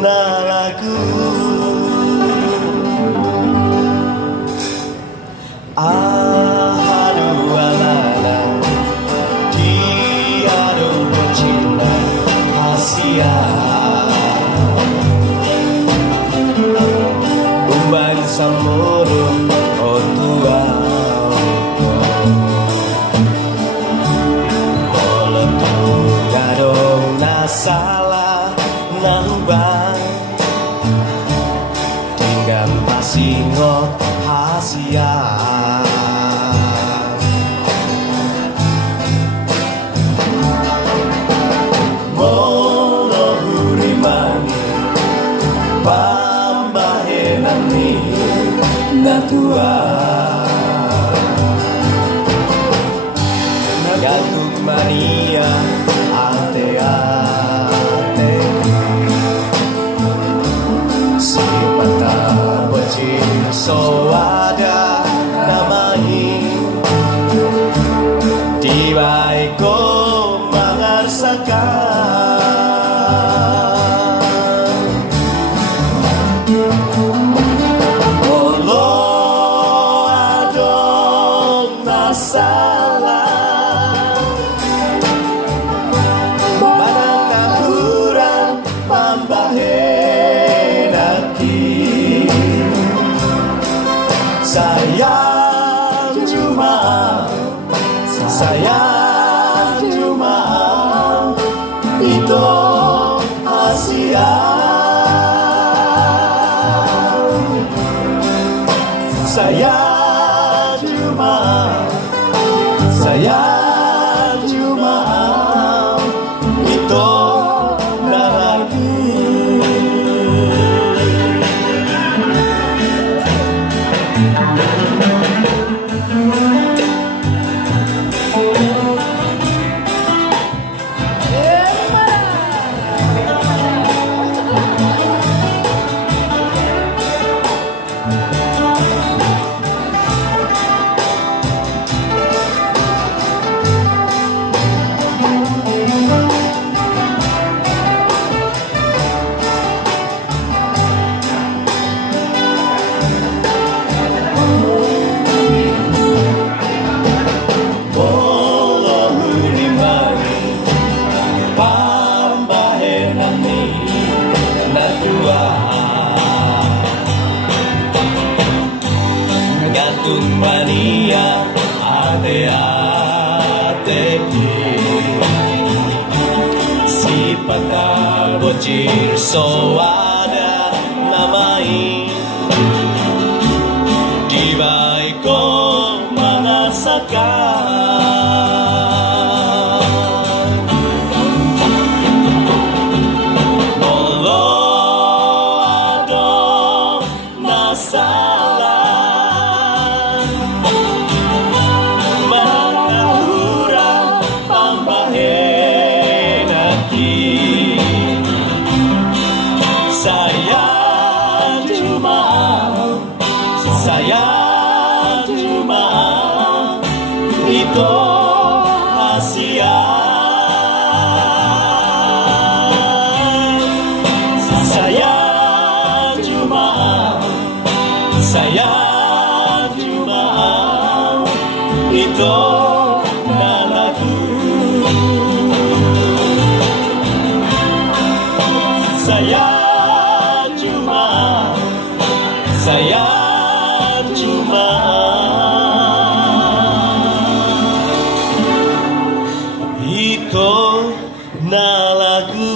na lagu aduh alala tiada cinta hasia umban samuru otua meletup gadong nasalah nambang tinggal pasingot hasia mono hurimani pambahenani natua Gatung Maria ate-ate si pata bocil soada namai tibai ko mangarsakan olo adong masalah sayang cuma itu Asia sayang cuma itu lagi Gatung Maria ate-ate si pata bocil soada namai tibai ko mangarsakan olo adong nasalah sayang cuma itu Asia sayang cuma itu lagu sayang cuma itu na lagu